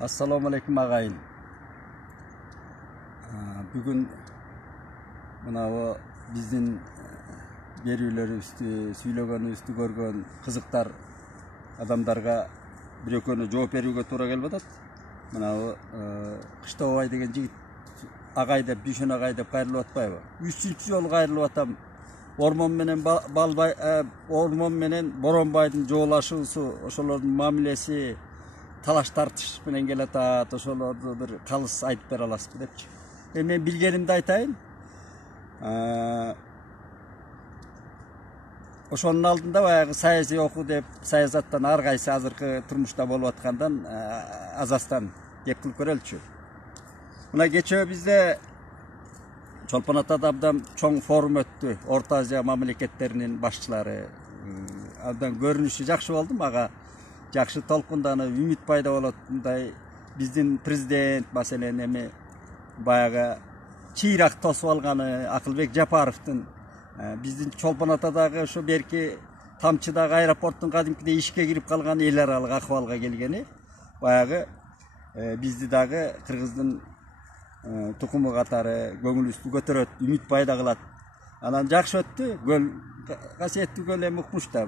Assalamu alaikum agayın. Bugün mınavu bizden berүүлөр süйлөгөн üstü көргөн kızıktar adamlarga bir ekönü жооп берүүгө туура келип атат. Мынабы Кыштабай деген жигит агай деп, Дүйшөн агай деп кайрылып атпайбы? 3-чү жолу кайрылып атам. Ормон менен Балбай, Ормон менен Боронбайдын жоолашуусу, ошолордун мамилеси, талаш тартыш менен келатат, ошолорду бир калыс айтып бере аласызбы депчи. Мен билгенимди айтайын. Ошонун алдында баягы саясий окуу деп, саясаттан ар кайсы азыркы турмушта болуп аткандан азастан кеп кылып көрөлүчү. Мына кечээ бизде Чолпон Атада абдан чоң форум өттү. Орто Азия мамлекеттеринин башчылары. Абдан көрүнүшү жакшы болду. Мага жакшы толкунданып, үмүт пайда болот. Мындай биздин президент маселен эми баягы чыйрак тосуп алганы Акылбек Жапаровдун биздин Чолпон Атадагы ошо берки Тамчыдагы аэропорттун кадимкидей ишке кирип калган эл аралык акыбалга келгени баягы бизди дагы кыргыздын тукуму катары көңүлүбүздү көтөрөт, үмүт пайда кылат. Анан жакшы өттү. Көл касиеттүү көл эми укмуш да.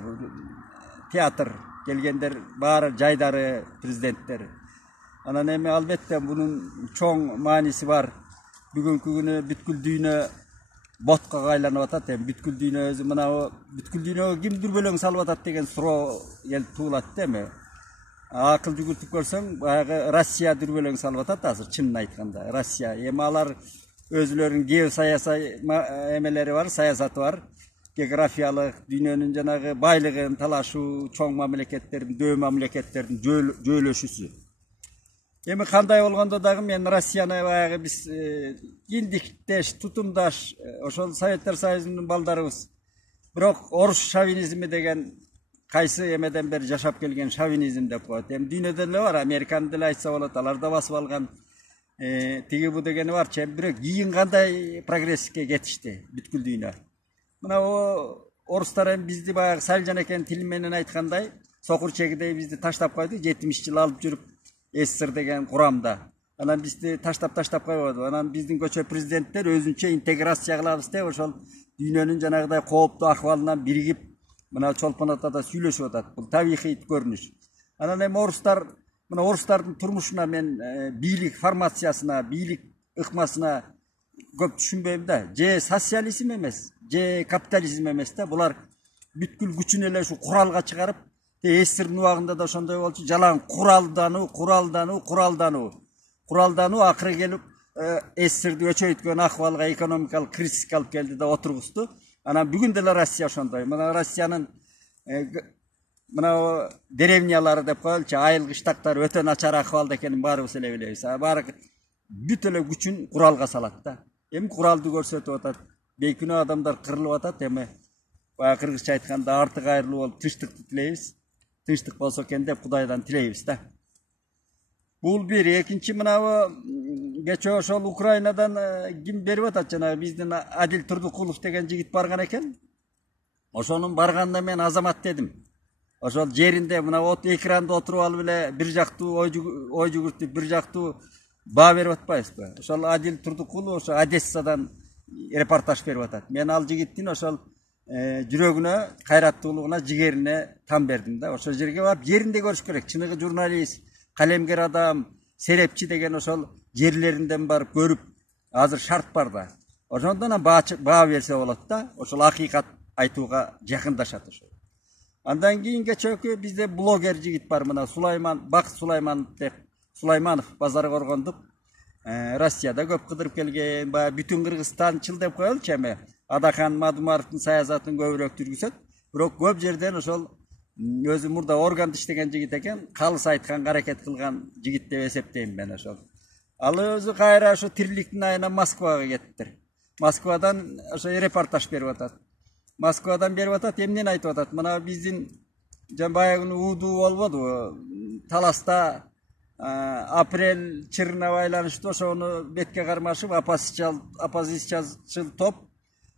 Театр келгендер баары жайдары президенттер. Анан эми албетте бунун чоң мааниси бар. Бүгүнкү күнү бүткүл дүйнө ботко айланып атат. Эми бүткүл дүйнө өзү мынабы бүткүл дүйнөгө ким дүрбөлөң салып атат деген суроо келип туулат эми. Акыл жүгүртүп көрсөң, баягы Россия дүрбөлөң салып атат азыр, чынын айтканда. Россия эми алар өзүлөрүнүн геосаясий эмелери бар, саясаты бар. Географиялык дүйнөнүн жанагы байлыгын талашуу, чоң мамлекеттердин, дөө мамлекеттердин жөөлөшүүсү. Эми кандай болгондо дагы мен Россияны баягы биз киндиктеш, тутумдаш, ошол Советтер Союзунун балдарыбыз. Бирок орус шовинизми деген кайсы эмеден бери жашап келген шовинизм деп коет. Эми дүйнөдө эле бар, Американы деле айтса болот, алар да басып алган. Тиги бу дегени барчы, бирок кийин кандай прогресске кетишти бүткүл дүйнө. Мына орустар эми бизди баягы Салжан экен тили менен айткандай, сокур чегидей бизди таштап койду, 70 жыл алып жүрүп СССР деген курамда. Анан бизди таштап койбоду. Анан биздин көчө президенттер өзүнчө интеграция кылабыз деп ошол дүйнөнүн жанагыдай кооптуу акыбалынан биригип мына Чолпон Атада сүйлөшүп атат. Бул табигый көрүнүш. Анан эми орустар, мына орустардын турмушуна мен бийлик формациясына, бийлик ыкмасына көп түшүнбөйм да. Же социализм эмес, же капитализм эмес да. Булар бүткүл күчүн эле ушу куралга чыгарып, СССРдин убагында да ошондой болчу. Жалаң куралдануу акыры келип СССРди өчөйткөн акыбалга, экономикалык кризиске алып келди да отургузду. Анан бүгүн деле Россия ошондой. Мына Россиянын мына деревнялары деп коелучу, айыл кыштактары өтө начар акыбалда экенин баарыбыз эле билебиз. Баары бүт эле күчүн куралга салат да. Эми куралды көрсөтүп атат. Бейкүнөө адамдар кырылып атат. Эми баягы кыргызча айтканда арты кайрылуу болуп тынчтыкты тилейбиз. Тынчтык болсо экен деп Кудайдан тилейбиз да. Бул бир, экинчи мынабы кечээ ошол Украинадан ким берип атат, жана биздин Адил Турдукулов деген жигит барган экен. Ошонун барганына мен азамат дедим. Ошол жеринде мына экранда отуруп алып эле бир жактуу ой жүгүртүп, бир жактуу баа берип атпайбызбы? Ошол Адил Турдукулов ошо Одессадан репортаж берип атат. Мен ал жигиттин ошол жүрөгүнө, кайраттуулугуна, жигерине там бердим да. Ошол жерге барып жеринде көрүш керек. Чыныгы журналист, калемгер адам, серепчи деген ошол жерлеринден барып көрүп, азыр шарт бар да. Ошондон баа берсе болот да. Ошол акыйкат айтууга жакындашат ошол. Андан кийин кечээкү бизде блогер жигит бар, мына Бакыт Сулайманов, Базар Коргондук. Россияда көп кыдырып келген, баягы бүтүн Кыргызстанчыл деп коелучу эми. Адахан Мадумаровдун саясатын көбүрөөк жүргүзөт. Бирок көп жерден ошол өзү мурда органды иштеген жигит экен, калыс айткан, аракет кылган жигит деп эсептейм мен ошол. Ал өзү кайра ошо тириликтин айына Москвага кетиптир. Москвадан ошо репортаж берип атат. Москвадан берип атат, эмнени айтып атат? Мына биздин баягы уудуу болбодубу? Таласта апрель чырына байланыштуу ошону бетке кармашып оппозициячыл топ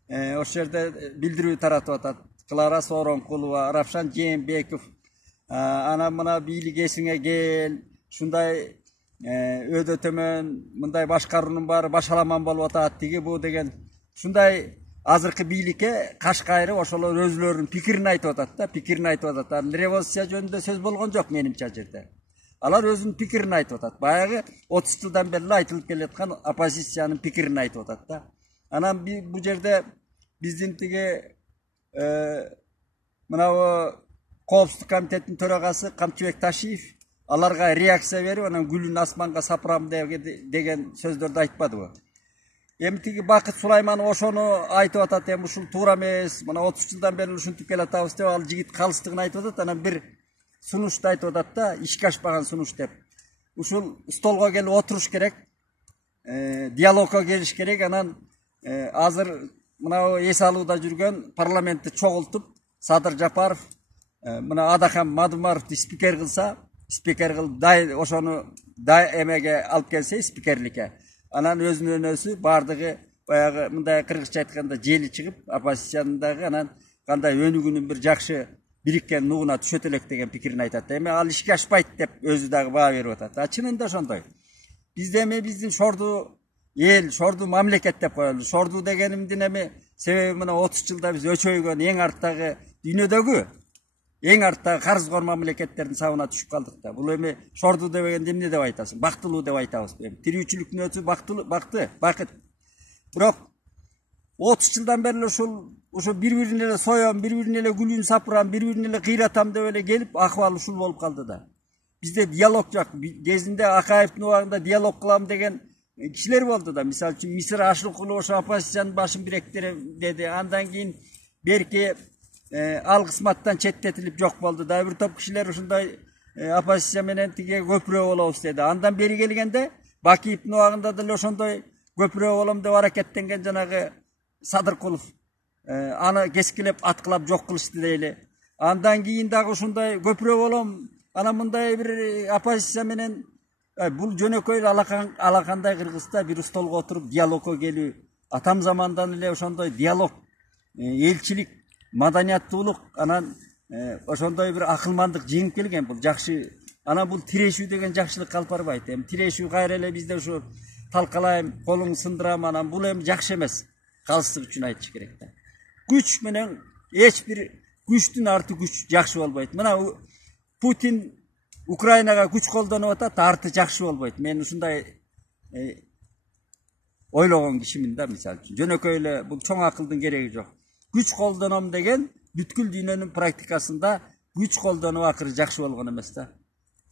ошол жерде билдирүү таратып атат. Клара Сооронкулова, Равшан Жээнбеков, Ana mına biйлик esiňe gel, şunday ödö tömön, mınday başkaruunun bari başalaman bolup atat digi bu degen şunday azırkı biylike Kaşgaýry oşolar özlörünün pikirini aýtyp atat da, pikirini aýtyp atat. Revolsiýa jönünde söz bolgon jok menimçe jerde. Alar özünün pikirini aýtyp atat. Bayağı 30 ýyldan beri aýtılıp keletken opozisiýanyň pikirini aýtyp atat da. Anam bu jerde bizdin tigi mına Kowpsuzlyk komitetiniň töregasy Kamçybek Taşiýew alarga reaksiýa berip, anam gülün asmanga sapram degen sözlerdi aýtpady bu. Hem tigi Bakyt Sulaýmanow oşonu aýtyp atat, hem uşul toora emes, mına 30 ýyldan beri uşuntup kelatabys dep, al jigit kalsydygyny aýtyp atat, anam bir sunuşda aýtyp atat da, işke aşpagan sunuş dep. Uşul stolga gelip oturuş gerek, dialogga geliş gerek, anan azır mına es alууda жүрgön parlamentти çogultup, Sadyr Japarow mına Adakam Madumarovdu spiker kılsa, spiker kıl oşonu emege alıp gelse spikerlike. Anan özünün özü bardygy bayağı mınday kırgızça aytkanda jeli çıkıp opozisiýanyndagı anan kanday önügünün bir jakşı birikken nuguna düşet elek degen pikirini aytat. Eme al işke aşpayt dep özü dagı baa berip atat. Çynynda şondoy. Bizde eme bizdin şordu el, şordu mamleket dep koýuldy. Şordu degenimdin eme sebebi mına 30 ýylda biz öçöýgön eň artdagy dünýedägi eň artdagy karızgor mamleketlerden sabına düşüp kaldık da. Bul eme şordu degen emne dep aytasyň? Baktylуу dep aytabys. Tirүүçülüktün özü bakyt. Biroq 30 ýyldan beri uşul bir-birine soýan, bir-birine gülün sapıran, bir-birine gıyratam dep ele gelip ahwaly uşul bolup kaldı da. Bizde diyalog yok. Gezinde Akaýewiň wagtynda diyalog kılam degen kişiler boldu da. Misal üçin Misir Aşlykoğlu oşo opozisiýanyň başyn birektirem dedi. Andan keyin berki al kısmattan çetletilip jok boldu da. Bir top kişiler uşunday opozisiýa menen tige köprü bolabys dedi. Andan beri gelgende Bakiýewiň wagtynda da oşondoy köprü bolam dep hareketlengen janagy Sadyrkulov ana keskilep atkılap jok kılışdy deýli. Andan keyin dagы uşunday köprü bolam ana mınday bir opozisiýa menen bul jönököy alakanday Kırgızda bir stolga oturup dialogga gelip atam zamandan ele oşondoy dialog, elçilik, madaniýatlуулuk anan oşondoy bir akılmandyk jeňip kelgen bul jakşı. Ana bul tireşүү degen jakşylyk kalıp barbayt. Hem tireşүү gaýra ele bizde şu talkalaýym, koluňy syndyram anan bul hem jakşı emes. Kalsızlık üçün aýtış gerek de. Güç menen hiç bir güçtün artı güç jakşı bolboýt. Mına Putin Ukrainaga güç koldanıp atat, artı jakşı bolboýt. Men uşunday oylogon kişimin de misal üçin. Jönököyle bu çoň akıldyň geregi jok. Güç koldanom degen bütkül dünýäniň praktikasynda güç koldanyp akyrı jakşı bolgon emes da.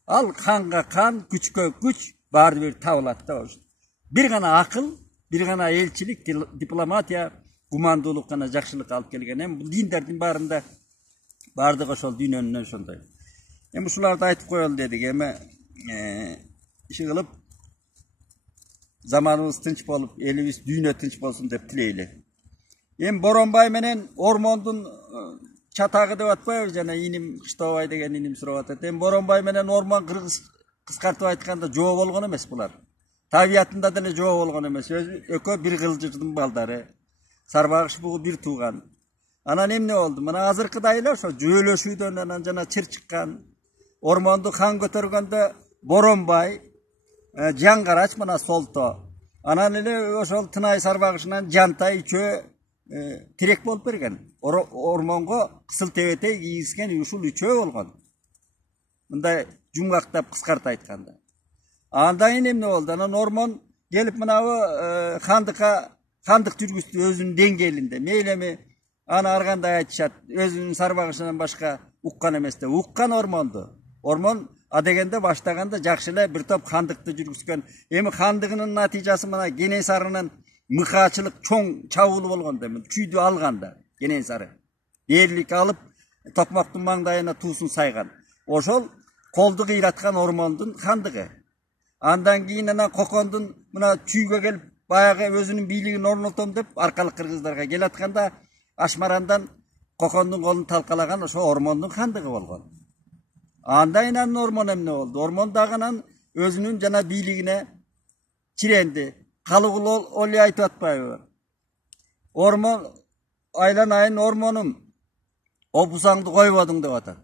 Al kanga kan, güçkö güç bary bir tablat da. Bir gana akıl, bir gana elçilik, diplomatiya, gumanduluk gana jakşylyk alıp kelgen. Hem bu dinlerdin barında bardygy şol dünýäniň şonday. Hem şularda aýtyp goýaly dedik. Eme işi kılıp zamanımız tınç bolup, elimiz dünýä tınç bolsun dep tileýli. Hem Boronbay menen Ormondun çatağı dep atpaýar jana inim Kıştabay degen inim surap atat. Hem Boronbay menen Orman Kırgız kıskartyp aýtkanda jowa bolgon emes bular. Tabiatında dele jowa bolgon emes. Ökö bir gıljırdyň baldary. Sarbagış bugu bir tuğan. Anan emne oldu? Mına azırkıdaylar şo jölöşүүдөн anan jana çır çykkan. Ormondu kan götürgende Boronbay, Jangaraç mına solto. Anan ele oşol Tınay Sarbagışynan Jantay üçö tirek bolup bergen. Ormongo kısıl tebete giyisken uşul üçö bolgon. Mında jumgaktap kıskarta aytkanda. Andan emne oldu? Anan ormon gelip mınavu kandyk жүрgüstü özünün deňgelinde. Meylemi ana arganday aýtışat. Özünün Sarbagışynan başka ukkan emes de. Ukkan ormondu. Ormon adegende başlaganda jakşyla bir top kandykty жүрgüsken. Emi kandygynyň natijasy mına Genesarynyň mıkaçılık çoň çabulu bolganda, çüýdü alganda Genesary. Berlik alıp tokmaktın maňdaýyna tuğsun saygan. Oşol koldu gıyratkan ormondun kandygy. Andan keyin ana kokondun mına çüýge gelip bayağı özünün biýligini ornotom dep arkalyk kırgızlarga gelatkanda Aşmarandan kokondun kolunu talkalagan oşo ormondun kandygy bolgon. Anda inan ormon emne oldu? Ormon dagınan özünün jana biýligine çirendi. Kalygul olýa aýtyp atpaýby. Ormon aylan ayın ormonum. O busaňdy goýbadyň dep atar.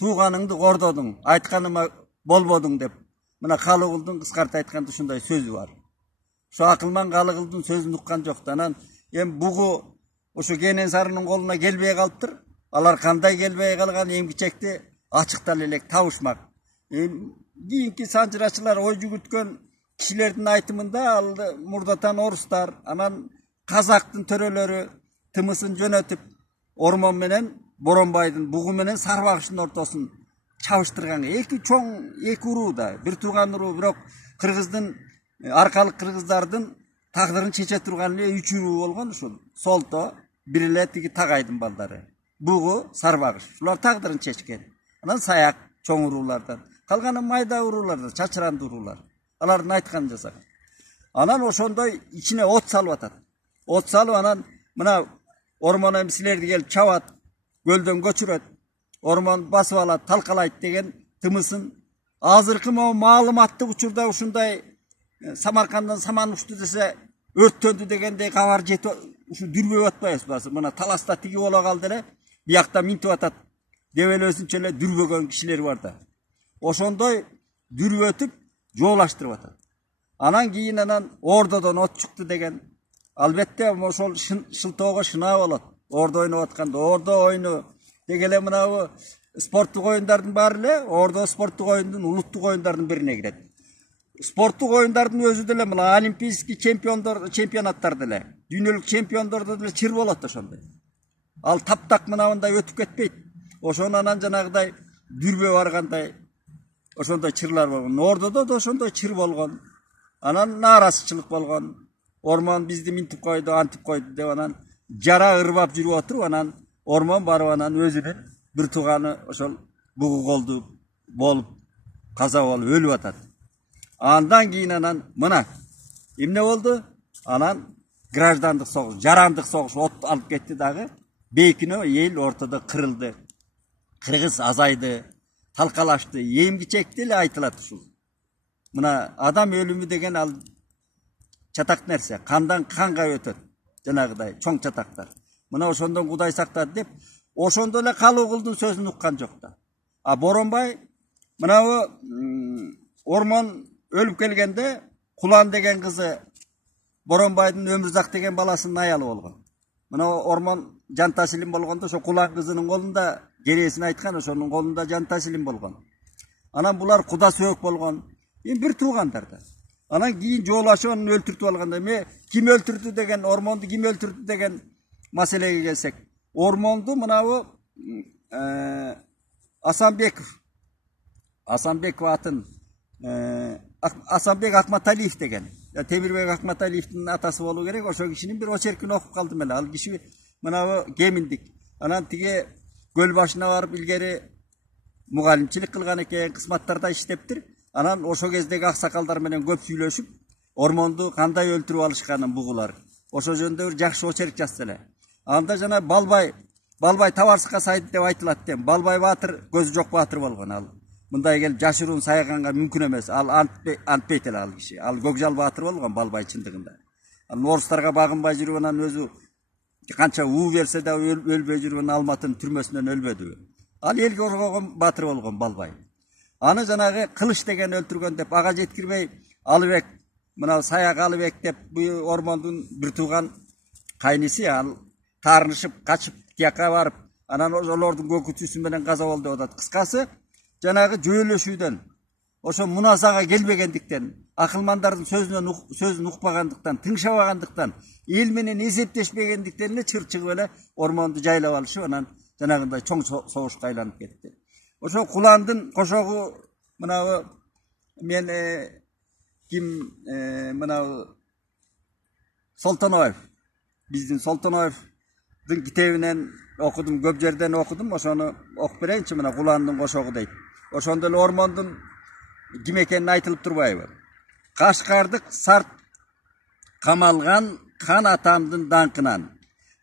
туғаныңды ордодуң, айтканыма болбодуң деп. Мына Калыгулдун кыскарта айтканда ушундай сөзү бар. Ошо акылман Калыгулдун сөзүн уккан жок. Анан эми бугу ошо Кенесарынын колуна келбей калыптыр. Алар кандай келбей калган эмгичекти ачыктал элек табышмак. Кийинки санжырачылар ой жүгүрткөн кишилердин айтымында ал мурдатан орустар, анан казактын төрөлөрү тымысын жөнөтүп Ормон менен Боронбайдын бугу менен Сарбагыштын ортосун чабыштырган эки чоң эки уруу да, бир тууган уруу, бирок кыргыздын аркалык кыргыздардын тагдырын чече турган эле үч уруу болгон ушул. Солто бир эле тиги Тагайдын балдары. Бугу Сарбагыш. Ушулар тагдырын чечкен. Анан Саяк чоң уруулардан, калганы майда уруулардан, чачыранды уруулар. Алардын айтканын жасаган. Анан ошондой ичине от салып атат. От салып анан мына Ормон эми силерди келип чабат, көлдөн көчүрөт. Ормон басып алат, талкалайт деген тымысын азыркы маалыматтык учурда ушундай Самаркандан саман ушту десе өрттөндү дегендей кабар жетип ушу дүрбөп атпайбызбы? Мына таласта тиги боло калды эле, биякта минтип атат деп эле өзүнчө эле дүрбөгөн кишилер бар да. Ошондой дүрбөтүп жоолаштырып атат. Анан кийин ордодон от чыкты деген. Албетте ошол шылтоого шынаа болот. Ордо ойноп атканда ордо ойну деги эле мынабу спорттук оюндардын баары эле ордо спорттук оюндун улуттук оюндардын бирине кирет. Спорттук оюндардын өзү деле мына олимпийский чемпионаттарда эле, дүйнөлүк чемпиондордо деле чыр болот ошондой. Ал таптак мындай өтүп кетпейт. Ошону анан жанагыдай дүрбө баргандай ошондой чырлар болгон. Ордодо да ошондой чыр болгон. Анан нааразычылык болгон. Ормон бизди минтип койду, антип койду деп анан жара ырбап жүрүп отуруп, анан Ормон барып анан өзүнүн бир тууганы ошол бугу колду болуп каза болуп өлүп атат. Андан кийин анан мына эмне болду? Анан граждандык согуш, жарандык согуш от алып кетти дагы. Бейкине эл ортодо кырылды. Кыргыз азайды, талкалашты, эмгичекти эле айтылат ушул. Мына адам өлүмү деген ал чатак нерсе, кандан канга өтөт. Жанагыдай чоң чатактар. Мына ошондон Кудай сактады деп, ошондо эле Калыгулдун сөзүн уккан жок да. А Боронбай мынабу Ормон өлүп келгенде Кулан деген кызы Боронбайдын Өмүрзак деген баласынын аялы болгон. Мына Ормон жан таслим болгондо ошо Кулан кызынын колунда кересин айткан, ошонун колунда жан таслим болгон. Анан булар куда сөөк болгон. Эми бир туугандар да. Анан кийин жоолашып аны өлтүртүп алганда ким өлтүрдү деген, Ормонду ким өлтүрдү деген маселеге келсек, Ормонду мынабу Асанбеков атын Асанбек Акматалиев деген. Темирбек Акматалиевдин атасы болуу керек. Ошол кишинин бир очеркин окуп калдым эле. Ал киши мынабу кеминдик. Анан тиги көл башына барып илгери мугалимчилик кылган экен, кызматтарда иштептир. Анан ошо кездеги аксакалдар менен көп сүйлөшүп, Ормонду кандай өлтүрүп алышканын бугулар. Ошо жөнүндө бир жакшы очерк жазды эле. Анда жана Балбай табарсыкка сайды деп айтылат деп. Балбай баатыр көзү жок баатыр болгон ал. Мындай келип жашыруун сайганга мүмкүн эмес. Ал антпейт эле ал киши. Ал көкжал баатыр болгон Балбай чындыгында. Ал орустарга багынбай жүрүп анан өзү канча уу берсе да өлбөй жүрүп Алматынын түрмөсүнөн өлбөдү. Ал элге коргогон баатыр болгон Балбай. Аны жанагы Кылыч деген өлтүргөн деп ага жеткирбей Алыбек, мына Саяк Алыбек деп бу Ормондун бир тууган кайниси ал таарынышып качып тияка барып, анан ошолордун көкүтүүсү менен каза болду деп атат. Кыскасы жанагы жөөлөшүүдөн, ошо муназага келбегендиктен, акылмандардын сөзүн укпагандыктан, тыңшабагандыктан, эл менен эсептешпегендиктен эле чыр чыгып эле Ормонду жайлап алышып, анан жанагындай чоң согушка айланып кетти. Ошо Куландын кошогу мынабы мен мынабы Солтоноев, биздин Солтоноевдин китебинен окудум, көп жерден окудум, ошону окуп берейинчи, мына Куландын кошогу дейт. Ошондо эле Ормондун ким экени айтылып турбайбы? Кашкардык сарт камалган хан атамдын даңкынан,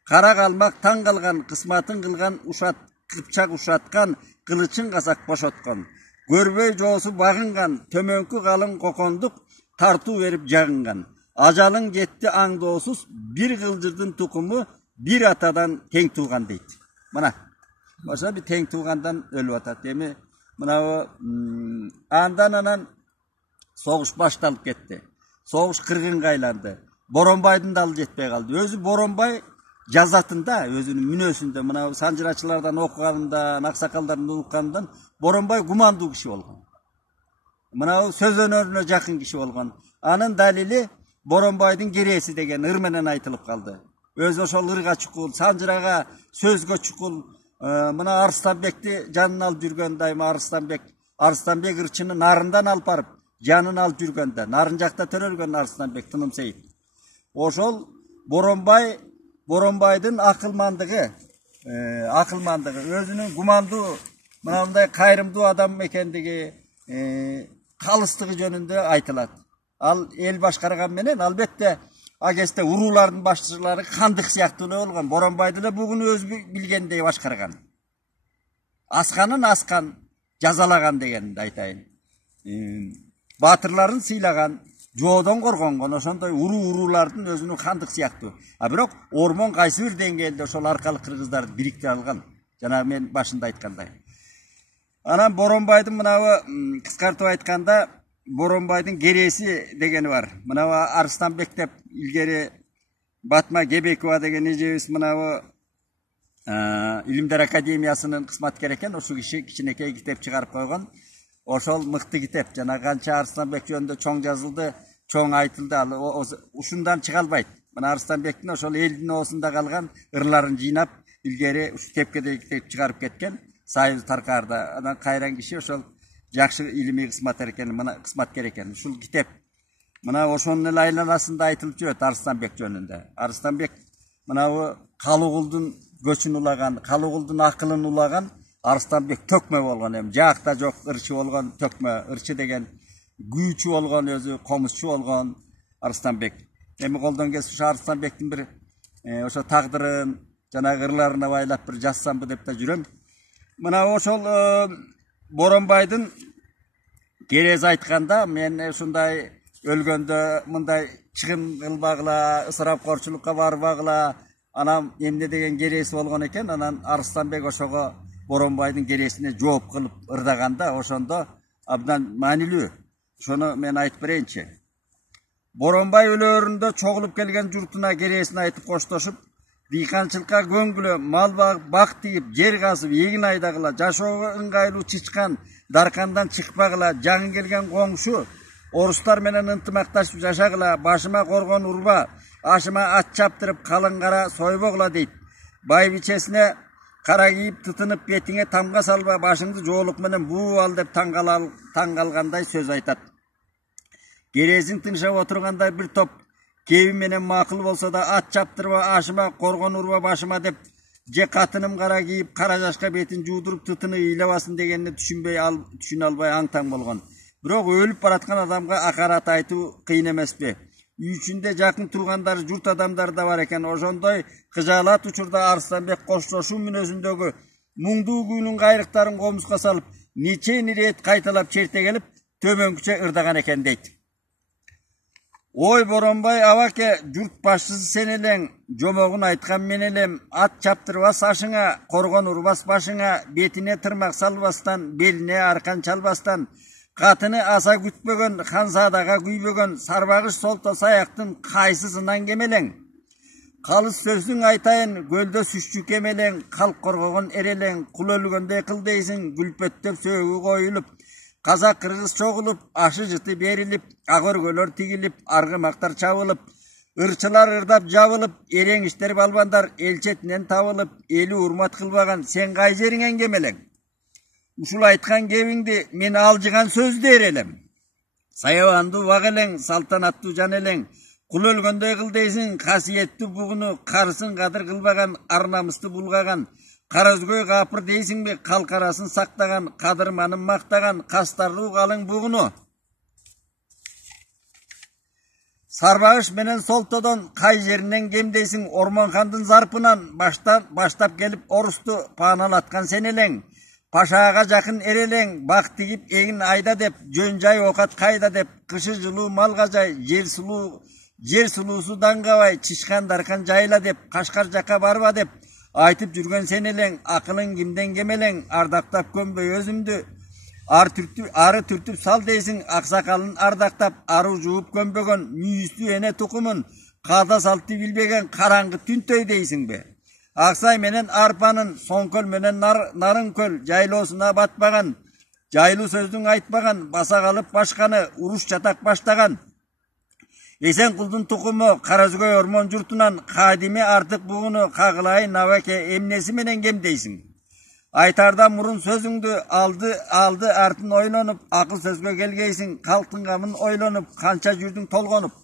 кара калмак таң калган кысматын кылган ушат кыпчак ушаткан кылычын казак бошоткон, көрбөй жоосу багынган төмөнкү калың кокондук тартуу берип жагынган, ажалың жетти аңдоосуз бир кылжырдын тукуму бир атадан тең тууган дейт. Мына Ошо bir тең туугандан өлүп атат. Эми мынабу андан согуш башталып кетти. Согуш кыргынга айланды. Боронбайдын да ал жетпей калды. Өзү Боронбай жазатында, өзүнүн мүнөсүндө мына санжырачылардан окуганында, аксакалдардан уккандан Боронбай гумандуу киши болгон. Мына сөз өнөрүнө жакын киши болгон. Анын далили Боронбайдын кереси деген ыр менен айтылып калды. Өзү ошол ырга чукул, санжырага сөзгө чукул, мына Арыстанбекти жанына алып жүргөн дайыма Арыстанбек ырчыны нарындан алып барып, жанын алып жүргөндө, нарын жакта төрөлгөн Арыстанбек Тыным Сейит. Ошол Боронбайдын акылмандыгы, өзүнүн гумандуу, мындай кайрымдуу адам экендиги, калыстыгы жөнүндө айтылат. Ал эл башкарган менен албетте агесте уруулардын башчылары кандык сыяктуу эле болгон. Боронбайды эле бугун өзү билгендей башкарган. Асканын аскан, жазалаган дегенди айтайын. Батырларын сыйлаган, жоодон коргонгон, ошондой уруулардын өзүнүн кандык сыяктуу. А бирок ормон кайсы бир деңгээлде ошол аркалык кыргыздарды бириктире алган. Жанагы мен башында айткандай. Анан Боронбайдын мынабы кыскартып айтканда Боронбайдын кереси дегени бар. Мынабы Арыстанбек деп илгери Батма Кебекова деген эжебиз мынабы Илимдер академиясынын кызматкери экен. Ошол киши кичинекей китеп чыгарып койгон. Ошол мыкты китеп. Жана канча Арыстанбек жөнүндө чоң жазылды, чоң айтылды. Ал ушундан чыга албайт. Мына Арыстанбектин ошол элдин оосунда калган ырларын жыйнап илгери ушу тепкедеги китеп чыгарып кеткен. Сайыз Таркарда. Анан кайран киши ошол жакшы илимий кызматкер экен. Ушул китеп мына ошонун эле айланасында айтылып жүрөт Арыстанбек жөнүндө. Арыстанбек мынабу Калыгулдун көчүн улаган, Калыгулдун акылын улаган Арыстанбек төкмө болгон. Эми жакта жок ырчы болгон төкмө. Ырчы деген күүчү болгон, өзү комузчу болгон Арыстанбек. Эми колдон келсе ушу Арыстанбектин бир ошо тагдырын, жанагы ырларына байлап бир жазсамбы деп да жүрөм. Мына ошол Боронбайдын керези айтканда мен ушундай өлгөндө мындай чыгым кылбагыла, ысырапкорчулукка барбагыла, анан эмне деген кереси болгон экен. Анан Арыстанбек ошого Боронбайдын кересине жооп кылып ырдаганда ошондо абдан маанилүү. Ошону мен айтып берейинчи. Боронбай өлөөрүндө чогулуп келген журтуна кересин айтып коштошуп, дыйканчылыкка көңгүлө, мал бак тийип, жер казып, эгин айдагыла, жашоого ыңгайлуу чычкан, даркандан чыкпагыла, жаңы келген коңшу, орустар менен ынтымакташып жашагыла, башыма коргон урба, ашыма ат чаптырып, калың кара сойбогула дейт. Байбичесине кара кийип, тытынып, бетиңе тамга салба, башыңды жоолук менен буу ал деп таң калгандай сөз айтат. Керезин тыншап отургандай бир топ кеби менен макул болсо да ат чаптырба, ашыма коргон урба башыма деп, же катыным кара кийип, кара жашка бетин жуудуруп тытыны ыйлабасын дегенди түшүнө албай аң-таң болгон. Бирок өлүп бараткан адамга акарат айтуу кыйын эмеспи? Үй ичинде жакын тургандары, журт адамдары да бар экен. Ошондой кыжаалат учурда Арыстанбек коштошуу мүнөзүндөгү муңдуу күүнүн кайрыктарын комузга салып, нече рет кайталап чертегелип, төбөңкүчө ырдаган экен дейт. Ой Боронбай абаке, журт башчысы сен элең, жомогун айткан мен элем, ат чаптырбас ашыңа, коргон урбас башыңа, бетине тырмак салбастан, белине аркан чалбастан, катыны аса күтпөгөн, ханзадага күйбөгөн, сарбагыш солто саяктын кайсысынан кемелең. Калыс сөздүң айтайын, көлдө сүшчү кемелең, калк коргогон эрелең, кул өлгөндөй кыл дейсиң, гүлпөттөп сөөгү коюлуп, казак кыргыз чогулуп, ашы жыты берилип, ак өргөлөр тигилип, аргымактар чабылып, ырчылар ырдап жабылып, эрең иштер балбандар эл четинен табылып, эли урмат кылбаган сен кай жериңен кемелең. Ушул айткан кебиңди мен алжыган сөздү эрелем. Саябандуу бак элең, салтанаттуу жан элең, кул өлгөндөй кыл дейсиң, касиеттүү бугуну карысын кадыр кылбаган, ар намысты булгаган, караөзгөй капыр дейсиңби, калкарасын сактаган, кадырманын мактаган, кастарлуу калың бугуну. Сарбагыш менен солтодон кай жеринен кемдейсиң, Ормонхандын зарпынан баштап келип орусту пааналаткан сен элең. Пашаага жакын эрелең, бак тигип эгин айда деп, жөн жай окат кайда деп, кышы жылуу малга жай, жер сулуусу даңгабай, чычкан даркан жайла деп, Кашкар жакка барба деп, Айтып жүрген sen элең, акылың кимден кемелең, ардактап көмбөй өзүмдү. Ары түртүп сал дейсиң, аксакалын ардактап, ару жууп көмбөгөн, мүйүстүү эне тукумун, каада салты билбеген караңгы түнтөй дейсиңби? Аксай менен арпанын, соңкөл менен нарын көл, жайлоосуна батпаган, жайлуу сөздүң айтпаган, баса калып башканы, уруш чатак баштаган. Эсен кулдун тукуму, Каразөгөй ормон журтунан, кадиме артык бугуну, кагылайын набаке эмнеси менен кемдейсиң? Айтардан мурун сөзүңдү алды артын ойлонуп, акыл сөзгө келгейсиң, калктын камын ойлонуп, канча жүрдүң толгонуп.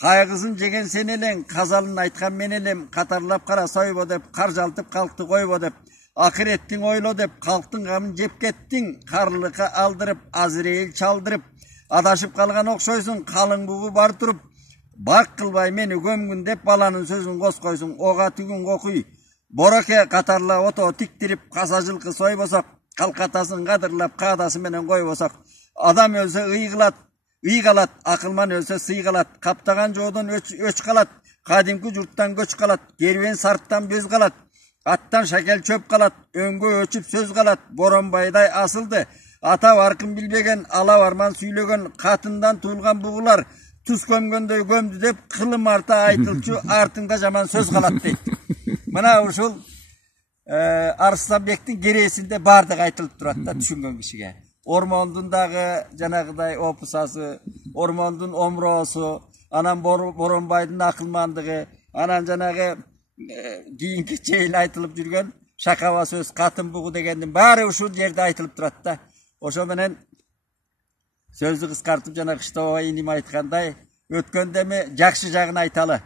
Кайгысын жеген сен элең, казалын айткан мен элем, катарлап кара сойбо деп, каржалтып калкты койбо деп, акыреттиң ойло деп, калктын камын жеп кеттиң, карлыкка алдырып, Азирейил чалдырып, адашып калган окшойсуң, калың бугу бар туруп, бак кылбай мени көмгүн деп, баланын сөзүн коскойсуң, ога түгүн окуй. Бороке катарла ото тиктирип, каса жылкы сойбосок, калкатасын кадырлап, каадасы менен койбосок, адам өлсө ый калат, акылман өлсө сый калат, каптаган жоодон өч калат, кадимки журттан көч калат, керуен сарттан бөз калат, аттан шакел чөп калат, өңгө өчүп сөз калат, Боронбайдай асылды, ата баркын билбеген, ала барман сүйлөгөн, катындан туулган бугулар, туз көмгөндөй көмдү деп, кылым арта айтылчу, артыңда жаман сөз калат дейт. Мына ушул Арыстанбектин кересинде бардык айтылып турат да, түшүнгөн кишиге. Ормондун дагы жанагыдай опусасы, ормондун омроосу, анан Боронбайдын акылмандыгы, анан жанагы кийинки чейин айтылып жүргөн шакаба сөз, катын бугу дегендин баары ушул жерде айтылып турат да. Ошо менен сөздү кыскартып жана Кыштабай иним айткандай, өткөндө жакшы жагын айталы.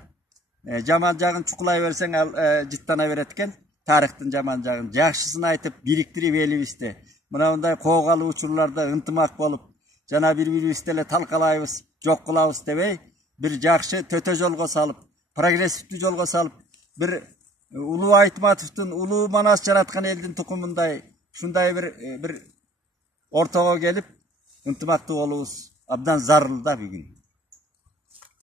Жаман жагын чукулай берсең ал жыттана берет экен. Тарыхтын жаман жагын жакшысын айтып бириктирип элибизди. Мына мындай коогалы учурларда ынтымак болуп, жана бири-бирибизди эле талкалайбыз, жок кылабыз дебей, бир жакшы төтө жолго салып, прогрессивдүү жолго салып, бир Улуу Айтматовдун улуу манас жараткан элдин тукумундай ушундай бир ортого келип ынтымактуу болуубуз абдан зарыл да бүгүн.